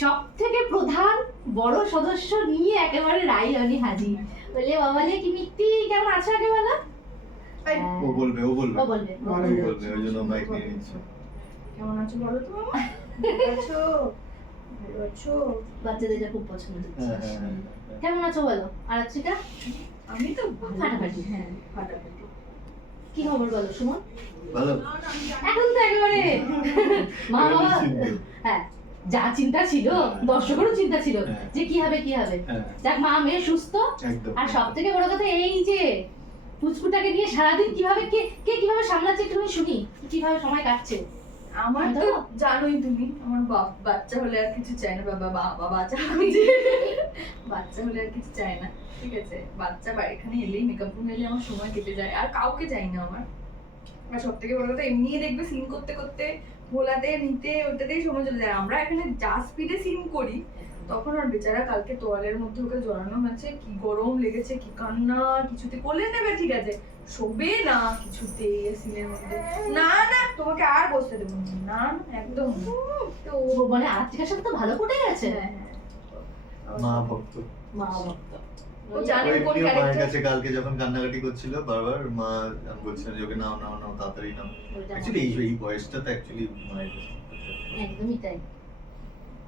সব থেকে প্রধান বড় সদস্য নিয়ে একেবারে রাইলানি হাজির। বলে বাবালে কি মিত্তি, কেমন আছো আগে বলো? ও বলবে ও বলবে ওই জন্য মাইক নিয়ে নিচ্ছে। কেমন আছো বলো তো মামা? ভালো আছো? ভালো আছো? বাচ্চাদের যা খুব পছন্দ হচ্ছে। হ্যাঁ। কেমন আছো বলো? আর আচ্ছিকা আমি তো ভালো। ফাটাফাটি। হ্যাঁ, ফাটাফাটি। কি খবর বলো সুমন? ভালো। এখন তো একেবারে মা বাবা, হ্যাঁ যা চিন্তা ছিল, দর্শকেরও চিন্তা ছিল যে কি হবে যাক মা মেয়ে সুস্থ। একদম। আর সব থেকে বড় কথা এই যে পুচকুটাকে নিয়ে সারাদিন কিভাবে কে কিভাবে সামলাচ্ছে একটু শুনি, কিভাবে সময় কাটছে। আমার তো জানোই তুমি, আমার বাচ্চা হলে আর কিছু চাই না। বাবা বাচ্চা বাচ্চা হলে আর কিছু চাই না, ঠিক আছে? বাচ্চা এখানে এলেই, মেকআপ রুমে এলে আমার সময় কেটে যায়, আর কাউকে চাই না আমার। আর সব থেকে বড় কথা, এমনি দেখবে সিন করতে করতে ভোলাতে নিতে ওটাতেই সময় চলে যায়। আমরা এখানে যা স্পিডে সিন করি, তখন আর বেচারা কালকে তোয়ালের মধ্যে ওকে জড়ানো হয়েছে, কি গরম লেগেছে, কি কান্না, কিছুতে কোলে নেবে ঠিক আছে, শোবে না কিছুতে সিনের মধ্যে। না না, তোমাকে আর বসতে দেবো না, না একদম না। তো ও মানে আর্থিকার সাথে তো ভালো ফুটে গেছে। হ্যাঁ মা ভক্ত। মা ভক্ত। ও জানে ওই কোন প্রিয় মায়ের ক্যারেক্টার। কাছে কালকে যখন কান্নাকাটি করছিল বারবার, মা বলছিল যে ওকে নাও তাড়াতাড়ি নাও। অ্যাকচুয়ালি এই বয়সটা তো অ্যাকচুয়ালি মায়ের কাছে। একদমই তাই।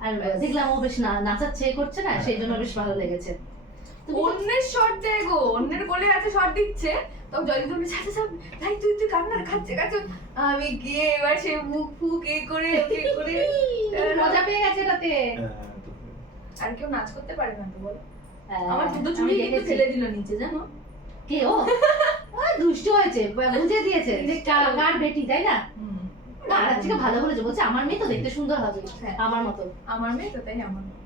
আর দেখলাম ও বেশ নাচাচ্ছে করছে না, সেই জন্য বেশ ভালো লেগেছে। অন্যের শট দেয় গো, অন্যের কোলে আছে শট দিচ্ছে, তখন জলি তুমি সাথে সাথে ভাই তুই কান্না খাচ্ছে। আমি গিয়ে এবার সে মুখ ফুক করে মজা পেয়ে গেছে তাতে। আর কেউ নাচ করতে পারে না তো বলো? হ্যাঁ, আমার দুটো চুড়ি আমি কিন্তু দেখেছি। ফেলে দিল নিচে, জানো? কে ও? ওই দুষ্ট হয়েছে, বুঝে দিয়েছে যে কার বেটি, তাই না? আর আজকে ভালো বলেছে, বলছে আমার মেয়ে তো দেখতে সুন্দর হবে, হ্যাঁ। আমার মতো। আমার মেয়ে তো, তাই আমার মেয়ে।